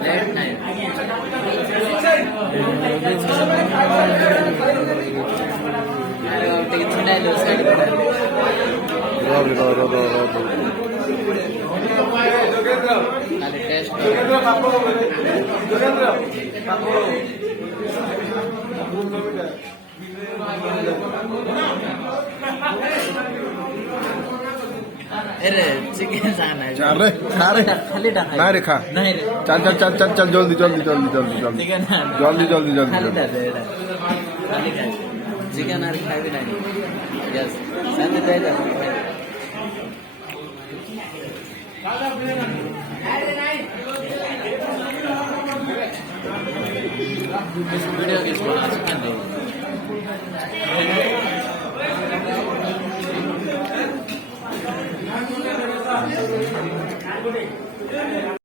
Late night. अरे chicken जाना है चार रे खा रे खाली डाल ना रे खा नहीं रे चल चल चल चल चल जल्दी जल्दी जल्दी जल्दी जल्दी चिकन जल्दी जल्दी जल्दी खाली जल्दी डाल दे खाली डाल चिकन और खाई भी नहीं यस साथ दे दे इस वीडियो किसको बना चिकन दो